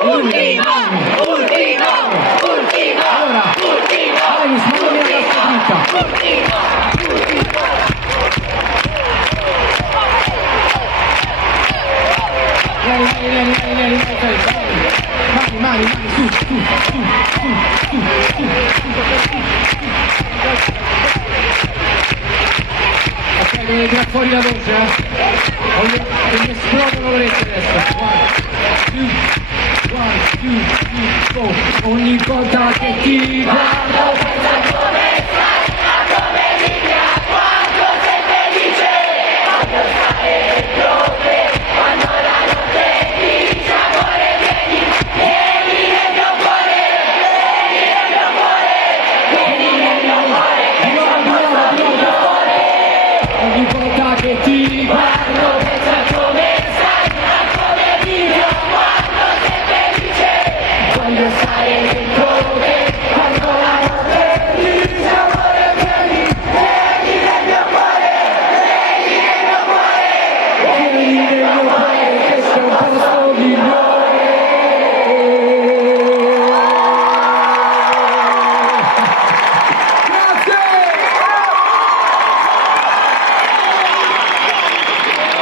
Ultimo! Allora, Davis, mandami la testa dritta. Mani, su. Ok, dovete tirare fuori la voce, Voglio che mi esplodono le orecchie adesso. 1, 2, 3, 4. Ogni volta che ti guardo